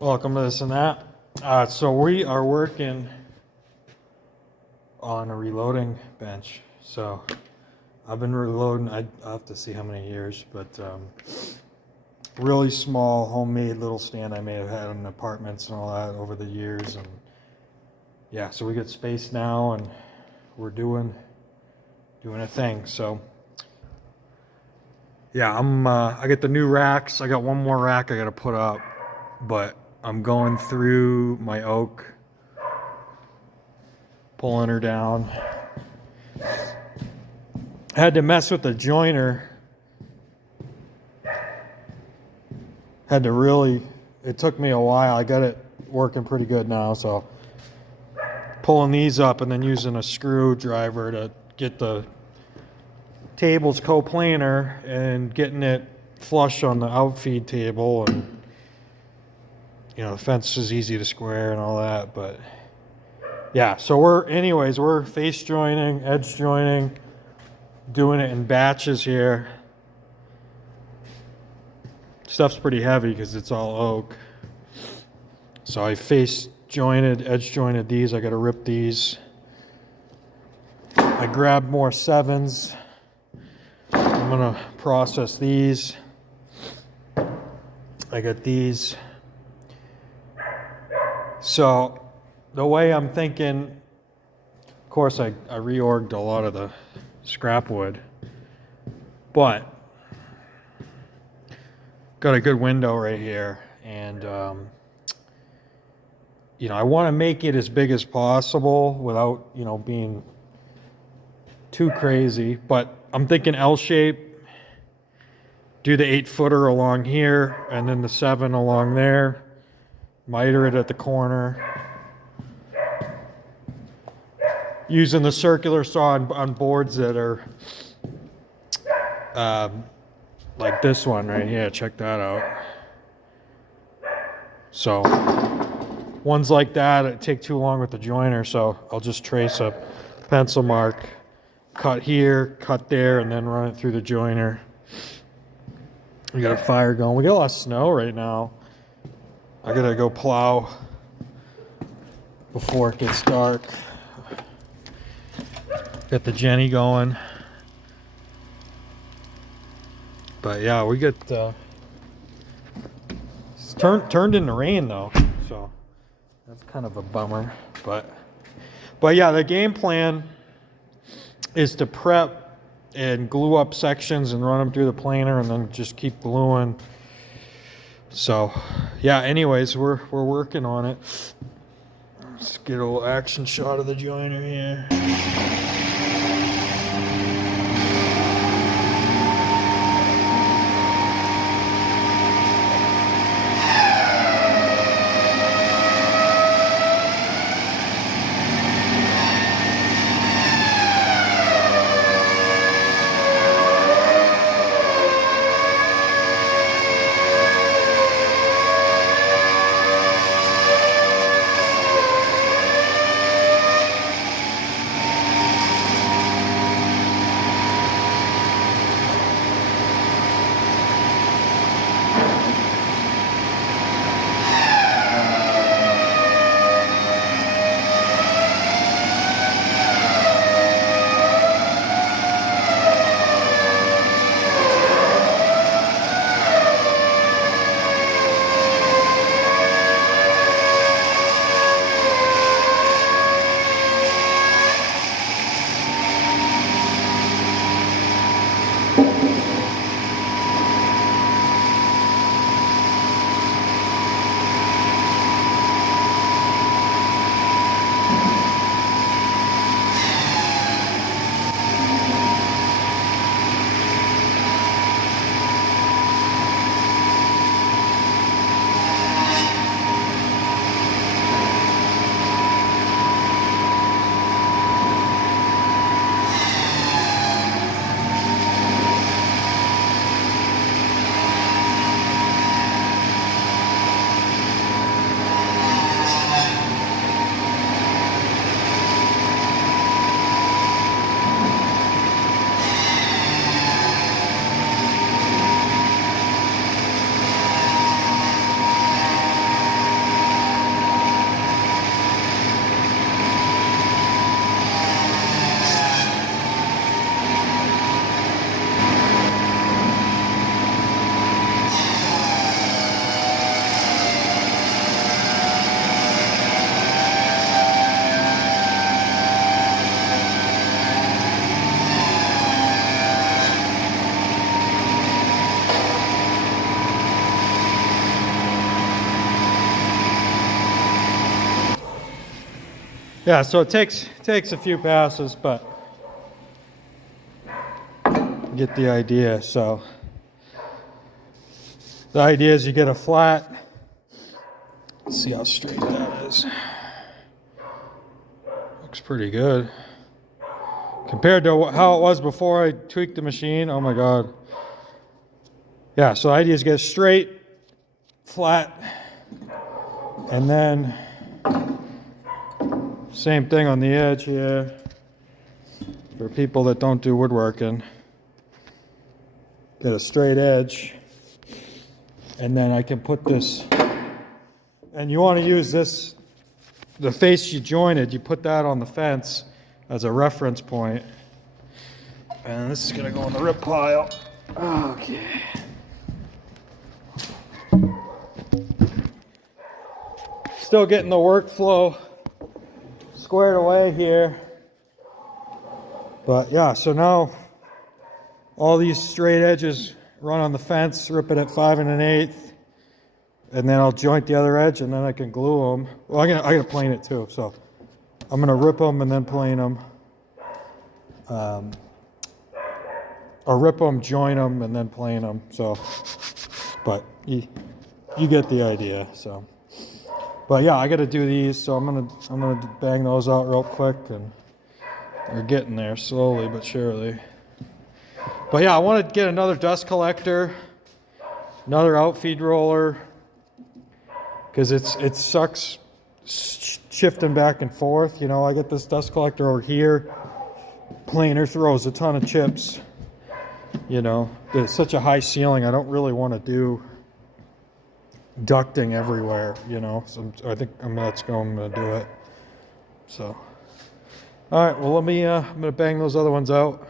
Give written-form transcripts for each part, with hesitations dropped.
Welcome to this and that. So we are working on a reloading bench. So I've been reloading, I have to see how many years, but really small homemade little stand I may have had in apartments and all that over the years. And yeah, so we got space now and we're doing a thing. So yeah, I get the new racks. I got one more rack I got to put up, but I'm going through my oak, pulling her down. I had to mess with the joiner. It took me a while. I got it working pretty good now, so pulling these up and then using a screwdriver to get the tables coplanar and getting it flush on the outfeed table. And the fence is easy to square and all that, but yeah, so we're face joining, edge joining, doing it in batches here. Stuff's pretty heavy because it's all oak. So I face jointed, edge jointed these. I got to rip these. I grabbed more 7s. I'm gonna process these. I got these. So the way I'm thinking, of course I reorged a lot of the scrap wood, but got a good window right here, and I want to make it as big as possible without being too crazy, but I'm thinking L shape. Do the 8-footer along here and then the 7 along there. Miter it at the corner. Using the circular saw on boards that are like this one right here. Check that out. So ones like that, it take too long with the joiner, so I'll just trace a pencil mark, cut here, cut there, and then run it through the joiner. We got a fire going. We got a lot of snow right now. I gotta go plow before it gets dark. Got the Jenny going. But yeah, we get it's turned into rain though, so that's kind of a bummer. But yeah, the game plan is to prep and glue up sections and run them through the planer and then just keep gluing. So yeah, anyways, we're working on it. Let's get a little action shot of the joiner here. Yeah, so it takes a few passes, but you get the idea. So the idea is you get a flat. Let's see how straight that is. Looks pretty good. Compared to how it was before I tweaked the machine, oh my God. Yeah, so the idea is get straight, flat, and then same thing on the edge here for people that don't do woodworking. Get a straight edge, and then I can put this, and you want to use this, the face you jointed, you put that on the fence as a reference point. And this is gonna go in the rip pile. Okay. Still getting the workflow squared away here. But yeah, so now all these straight edges run on the fence, rip it at 5 1/8, and then I'll joint the other edge, and then I can glue them. Well, I gotta plane it too, so I'm gonna rip them and then plane them. Or rip them, join them, and then plane them. So, but you get the idea. So, but yeah, I got to do these. So I'm gonna bang those out real quick, and they're getting there slowly but surely. But yeah, I want to get another dust collector, another outfeed roller, because it sucks shifting back and forth. You know, I get this dust collector over here. Planer throws a ton of chips. You know, there's such a high ceiling. I don't really want to do ducting everywhere. You know, so I think I'm gonna do it. So, all right. Well, let me. I'm gonna bang those other ones out.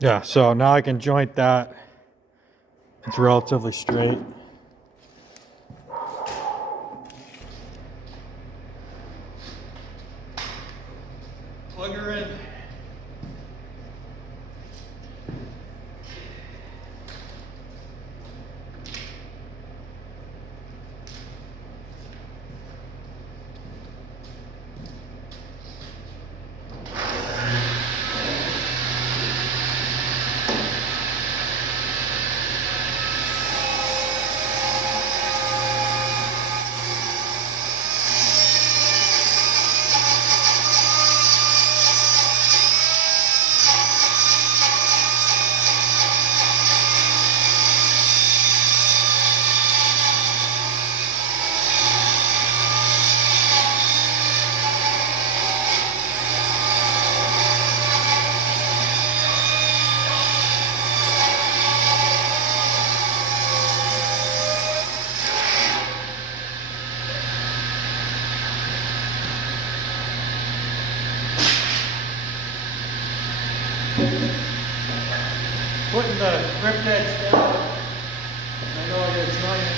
Yeah, so now I can joint that. It's relatively straight. Plug her in. Putting the rip edge down. I know I gotta join it.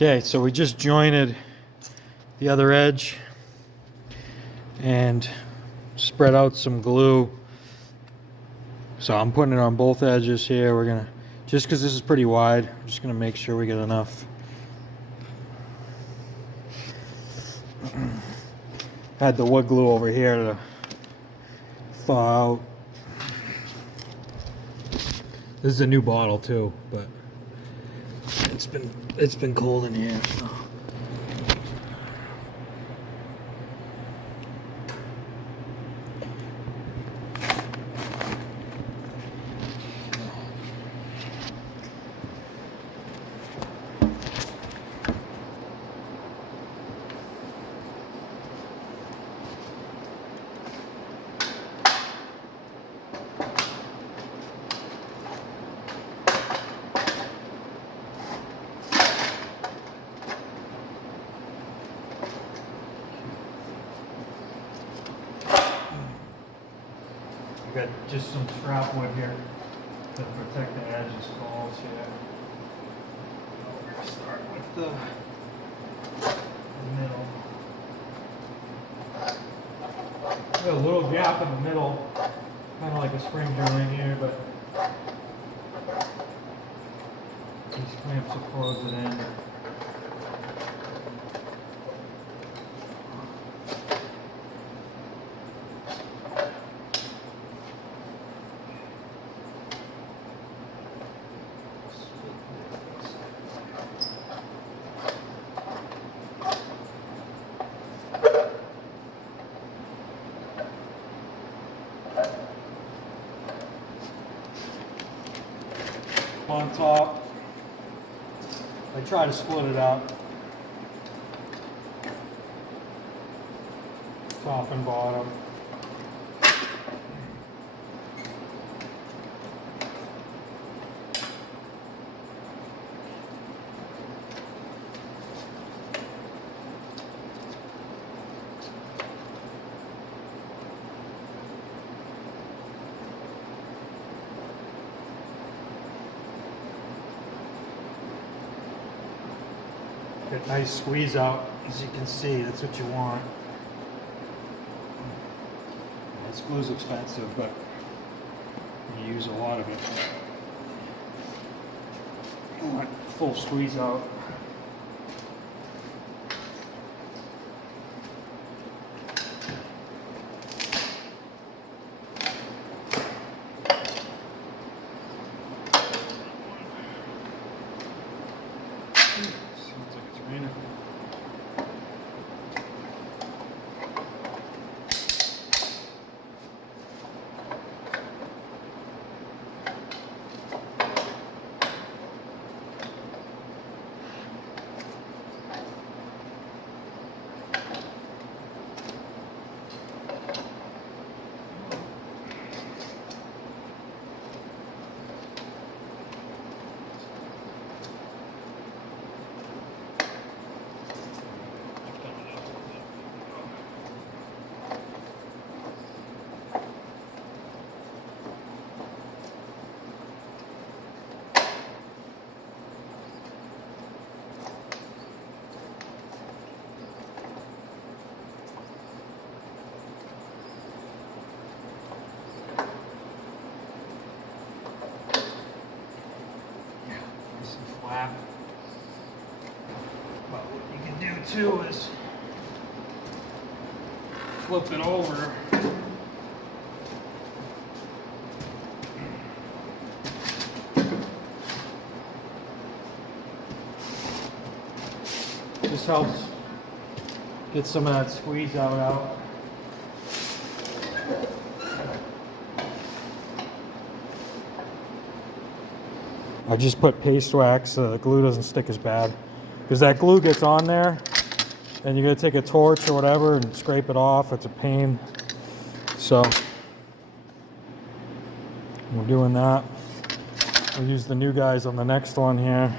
Okay, so we just jointed the other edge and spread out some glue. So I'm putting it on both edges here. We're gonna, just because this is pretty wide, I'm just gonna make sure we get enough. Had the wood glue over here to thaw out. This is a new bottle too, but it's been cold in here. So. Got just some scrap wood here to protect the edges falls here. We're going to start with the middle. Got a little gap in the middle, kind of like a spring joint here, but these clamps will close it in. On top, I try to split it up, top and bottom. Get a nice squeeze out, as you can see. That's what you want. This glue's expensive, but you use a lot of it. You want full squeeze out. Sounds like it's raining. Flap. But what you can do too is flip it over. This helps get some of that squeeze out. I just put paste wax so the glue doesn't stick as bad. Because that glue gets on there and you gotta take a torch or whatever and scrape it off. It's a pain. So we're doing that. We'll use the new guys on the next one here.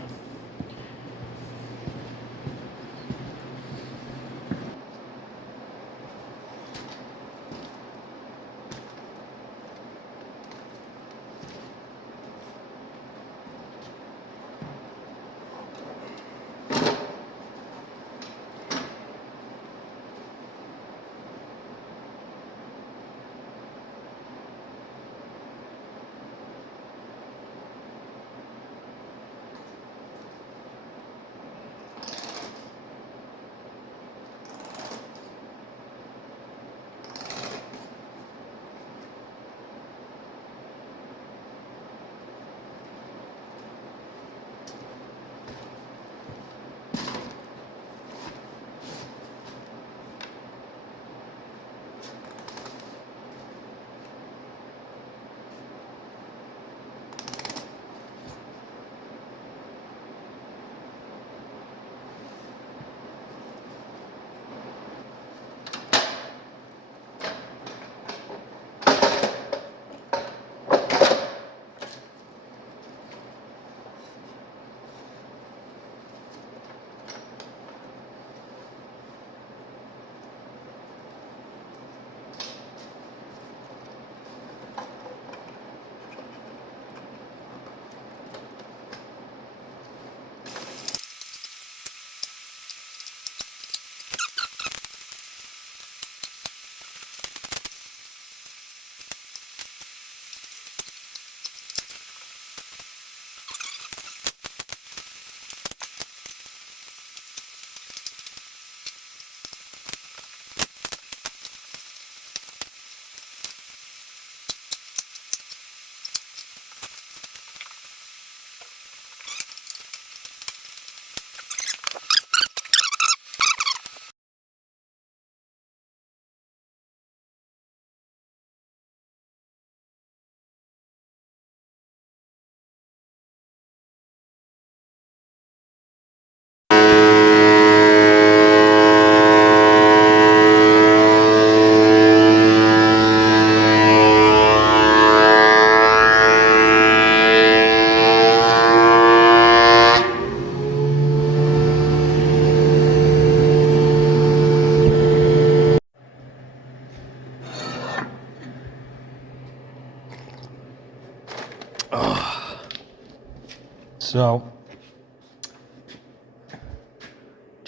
So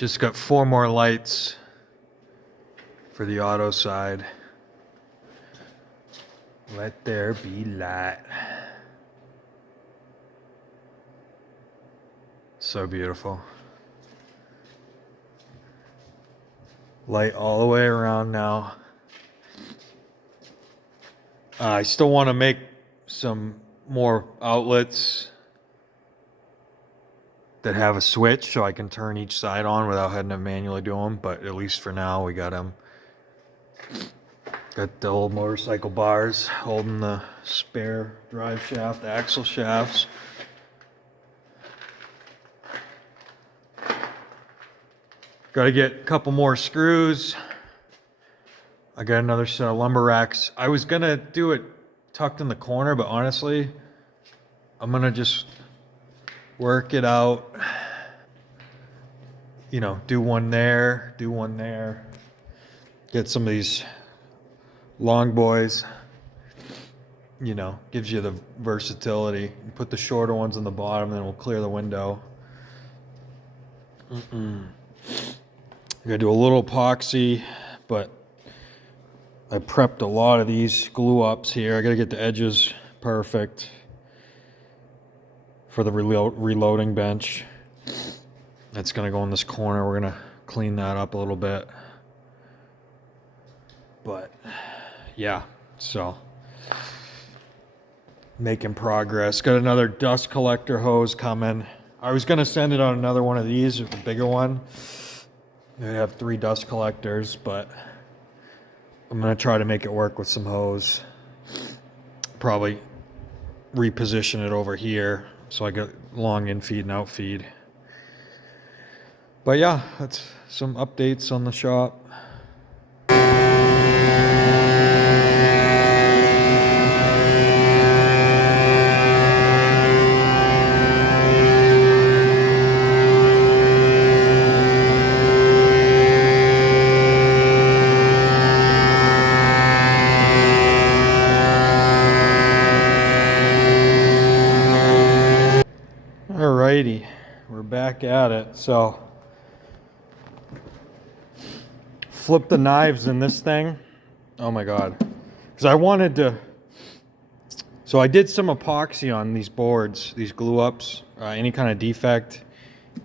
Just got 4 more lights for the auto side. Let there be light. So beautiful. Light all the way around now. I still want to make some more outlets that have a switch so I can turn each side on without having to manually do them, but at least for now we got them. Got the old motorcycle bars holding the spare drive shaft, the axle shafts. Got to get a couple more screws. I got another set of lumber racks. I was gonna do it tucked in the corner, but honestly, I'm gonna just work it out. You know, do one there, do one there. Get some of these long boys. You know, gives you the versatility. You put the shorter ones on the bottom, then we'll clear the window. I gotta do a little epoxy, but I prepped a lot of these glue ups here. I gotta get the edges perfect for the reloading bench. That's gonna go in this corner. We're gonna clean that up a little bit. But yeah, so making progress. Got another dust collector hose coming. I was gonna send it on another one of these, a bigger one. I have 3 dust collectors, but I'm gonna try to make it work with some hose. Probably reposition it over here so I get long in feed and out feed. But yeah, that's some updates on the shop. Alrighty, we're back at it. So, flip the knives in this thing. Oh my god. Because I wanted to... So I did some epoxy on these boards, these glue ups, any kind of defect.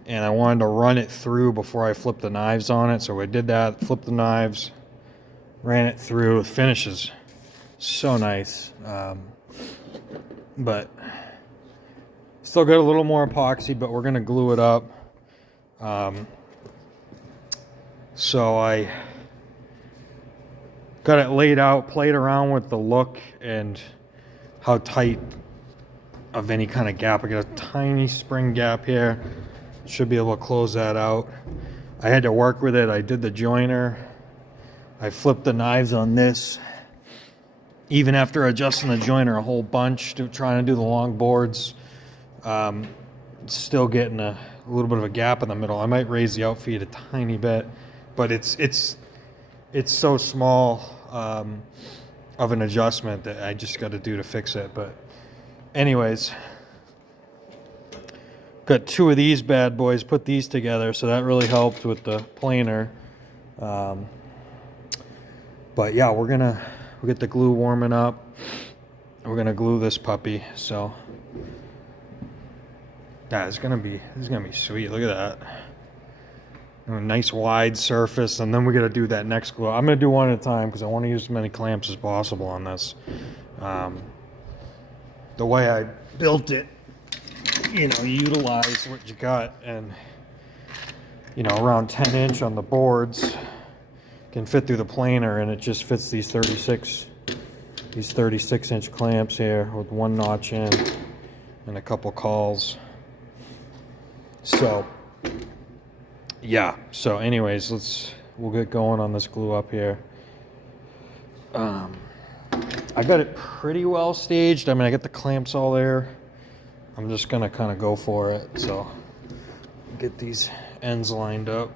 And I wanted to run it through before I flipped the knives on it. So I did that, flipped the knives, ran it through. It finishes so nice. But... Still got a little more epoxy, but we're going to glue it up. So I got it laid out, played around with the look and how tight of any kind of gap. I got a tiny spring gap here. Should be able to close that out. I had to work with it. I did the joiner. I flipped the knives on this. Even after adjusting the joiner a whole bunch, trying to do the long boards. Still getting a little bit of a gap in the middle. I might raise the outfeed a tiny bit, but it's so small of an adjustment that I just got to do to fix it. But anyways, got 2 of these bad boys, put these together, so that really helped with the planer. But yeah, we'll get the glue warming up. We're gonna glue this puppy, so yeah, this is gonna be sweet. Look at that. A nice wide surface, and then we gotta do that next glue. I'm gonna do one at a time because I want to use as many clamps as possible on this. The way I built it, you know, you utilize what you got, and you know, around 10" on the boards can fit through the planer, and it just fits these 36" clamps here with 1 notch in and a couple calls. So yeah, so anyways, we'll get going on this glue up here. I got it pretty well staged. I mean, I got the clamps all there. I'm just gonna kind of go for it. So get these ends lined up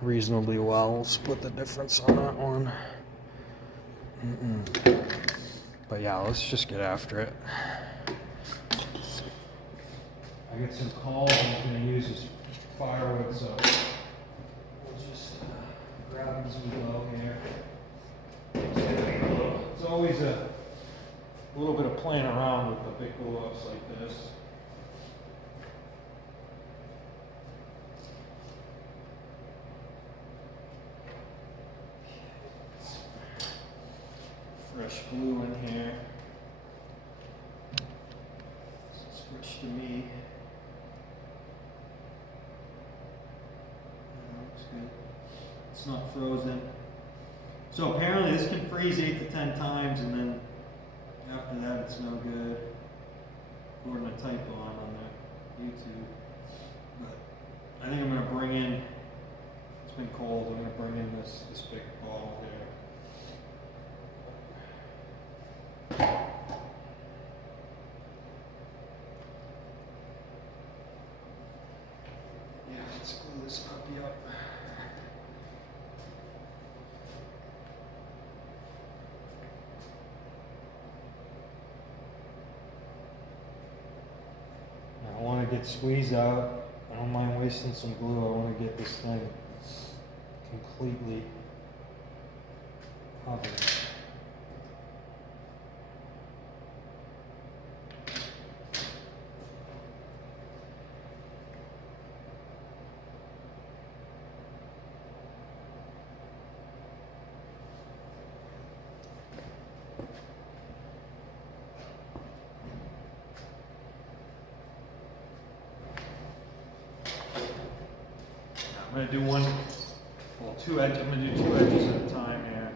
reasonably well. We'll split the difference on that one. But yeah, let's just get after it. I got some calls I'm going to use as firewood, so we'll just grab them as we go here. It's always a little bit of playing around with the big glue ups like this. Fresh glue in here. This is fresh to me. Looks good. It's not frozen. So apparently this can freeze 8 to 10 times, and then after that it's no good. According to typo on the YouTube. But I think I'm gonna bring in. It's been cold. I'm gonna bring in this big ball here. Yeah, let's glue this puppy up. I want to get squeezed out. I don't mind wasting some glue. I want to get this thing completely covered. I'm going to do two edges. I'm going to do 2 edges at a time here.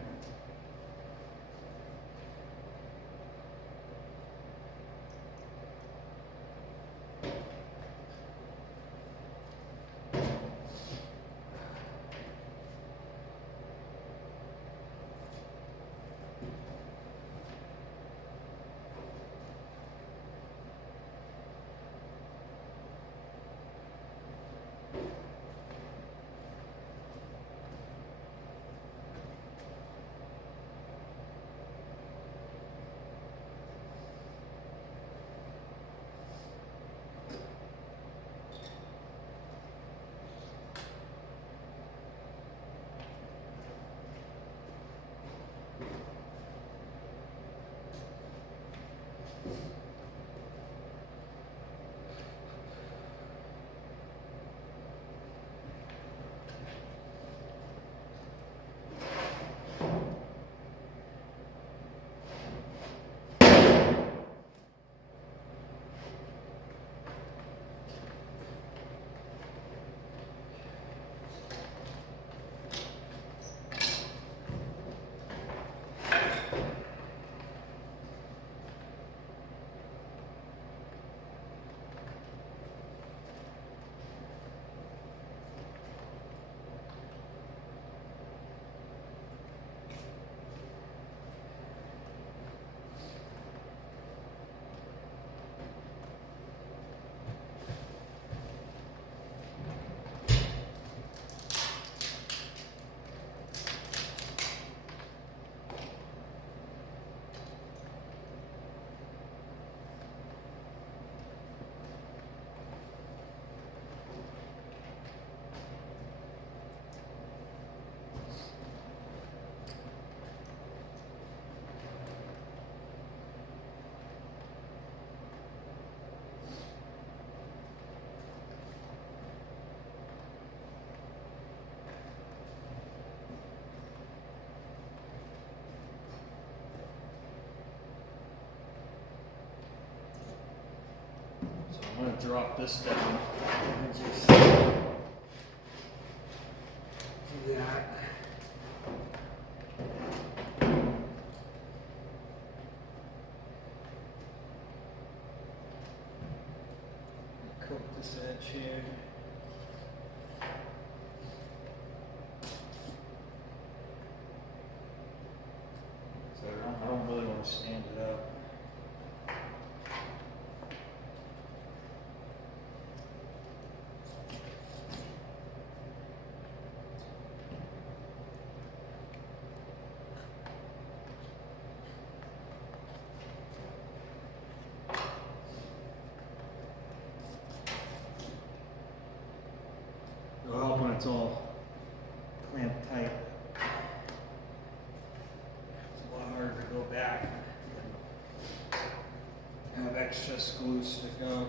I'm going to drop this down and just do that. Coat this edge here. So I don't really want to stand it up. it's all clamped tight. It's a lot harder to go back and have extra screws stick out.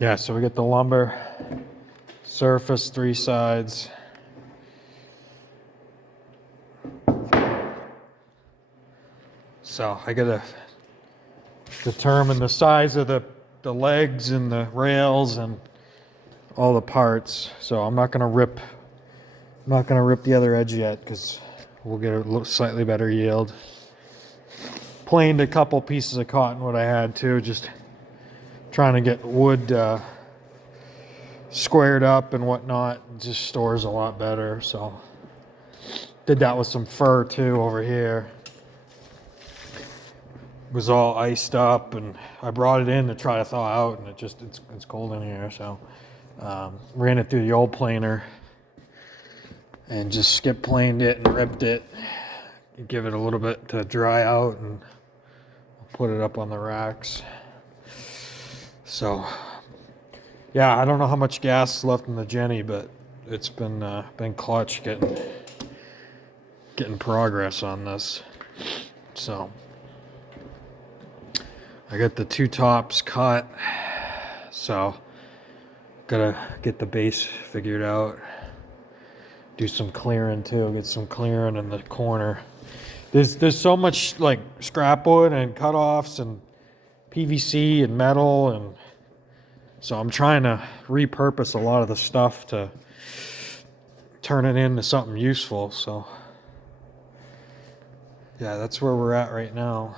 Yeah, so we get the lumber, surface, 3 sides. So I gotta determine the size of the legs and the rails and all the parts. So I'm not gonna rip the other edge yet because we'll get a little slightly better yield. Planed a couple pieces of cottonwood I had too, just trying to get wood squared up and whatnot. It just stores a lot better. So did that with some fir too over here. It was all iced up, and I brought it in to try to thaw out, and it's cold in here. So ran it through the old planer and just skip planed it and ripped it. Give it a little bit to dry out, and put it up on the racks. So yeah, I don't know how much gas is left in the Jenny, but it's been clutch getting progress on this. So I got the 2 tops cut, so gotta get the base figured out. Do some clearing too, get some clearing in the corner. There's so much like scrap wood and cutoffs and PVC and metal, and so I'm trying to repurpose a lot of the stuff to turn it into something useful. So yeah, that's where we're at right now.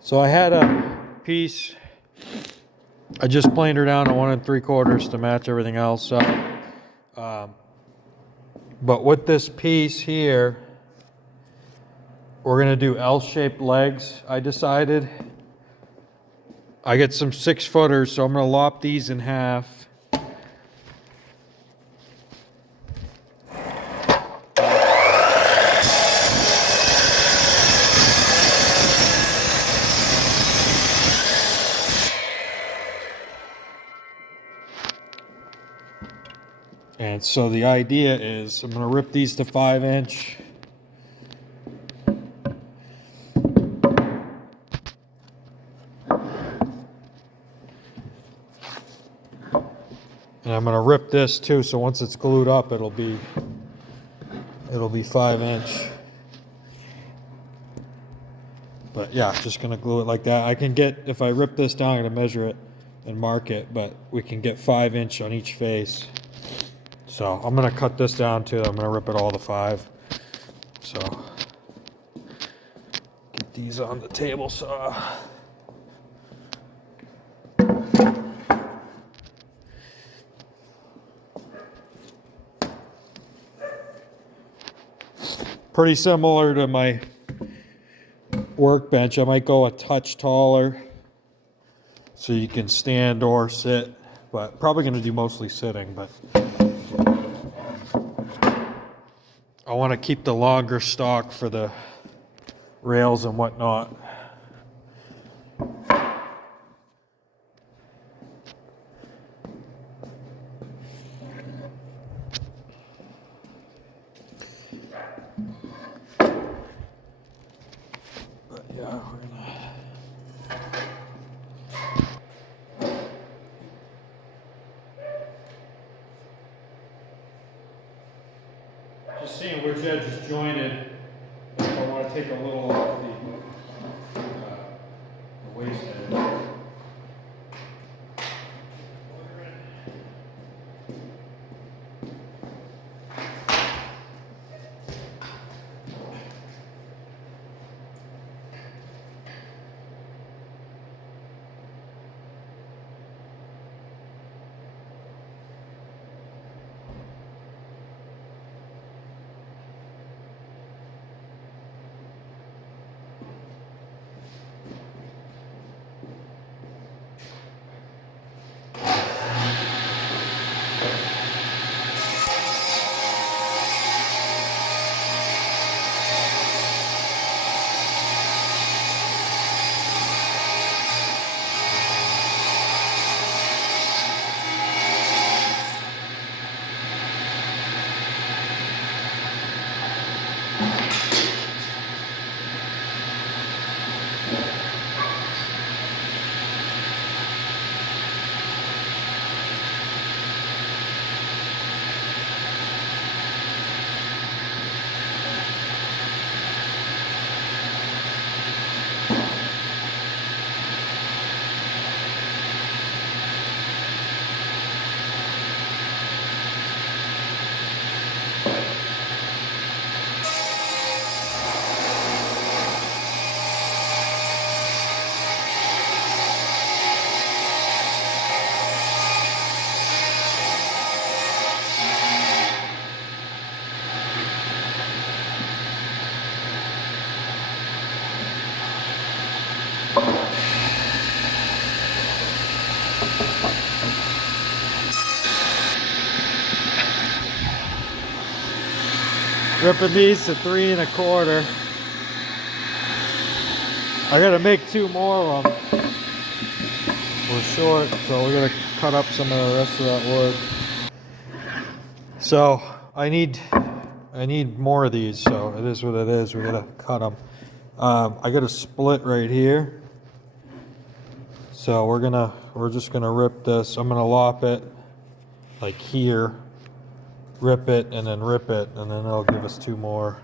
So I had a piece, I just planed her down to 1 3/4 to match everything else up. But with this piece here, we're gonna do L-shaped legs, I decided. I get some 6-footers, so I'm gonna lop these in half. And so the idea is I'm going to rip these to 5-inch. And I'm going to rip this too, so once it's glued up, it'll be 5-inch. But yeah, just going to glue it like that. I can get, if I rip this down, I'm going to measure it and mark it, but we can get 5-inch on each face. So I'm going to cut this down too. I'm going to rip it all to 5. So get these on the table saw. Pretty similar to my workbench. I might go a touch taller so you can stand or sit, but probably going to do mostly sitting. But I want to keep the longer stock for the rails and whatnot. But yeah, we're gonna. Just seeing which edge is jointed. If I want to take a little off the waist edge. Ripping these to 3 1/4. I gotta make 2 more of them. We're short, so we're gonna cut up some of the rest of that wood. So I need more of these. So it is what it is. We gotta cut them. I got a split right here. So we're just gonna rip this. I'm gonna lop it like here. Rip it and then rip it, and then it'll give us 2 more.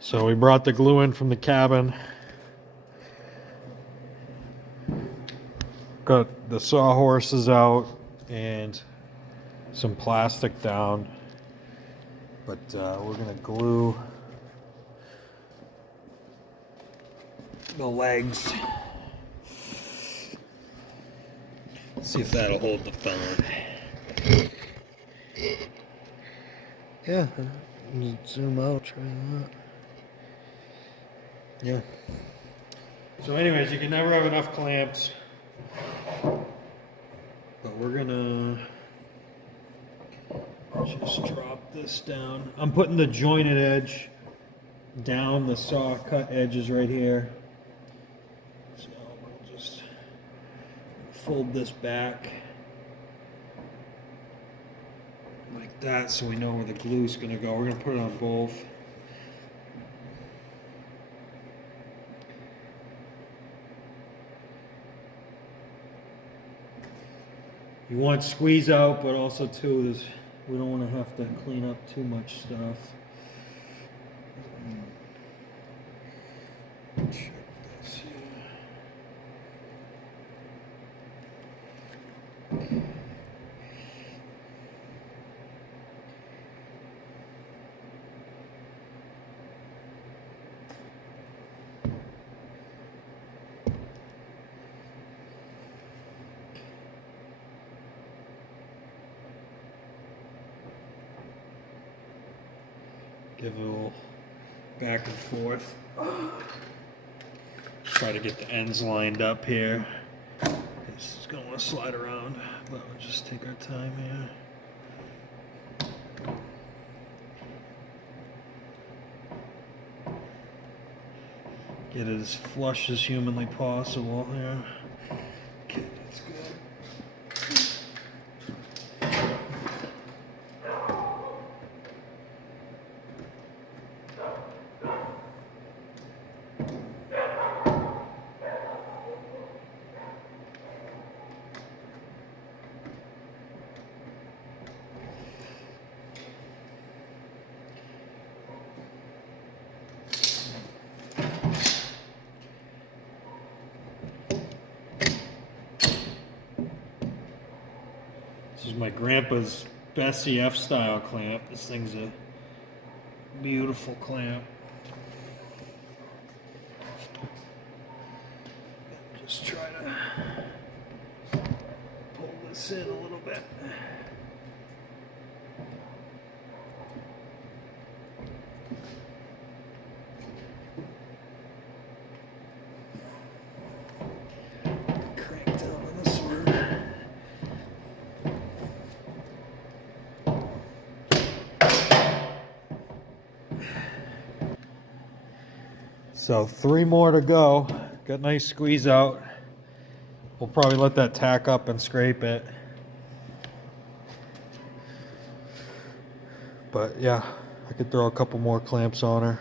So we brought the glue in from the cabin. Got the sawhorses out and some plastic down, but we're gonna glue the legs. See if that'll hold the phone. Yeah, you zoom out, try that. Yeah. So anyways, you can never have enough clamps, but we're gonna Just drop this down. I'm putting the jointed edge down. The saw cut edge is right here. So we'll just fold this back like that so we know where the glue's going to go. We're going to put it on both. You want squeeze out, but also too, we don't want to have to clean up too much stuff. Check this here. Give it a little back and forth. Try to get the ends lined up here. This is going to want to slide around, but we'll just take our time here. Get it as flush as humanly possible here. Okay, that's good. This is my grandpa's Bessie F-style clamp. This thing's a beautiful clamp. Just try to pull this in a little bit. Crank down on this one. So 3 more to go. Got nice squeeze out. We'll probably let that tack up and scrape it. But yeah, I could throw a couple more clamps on her.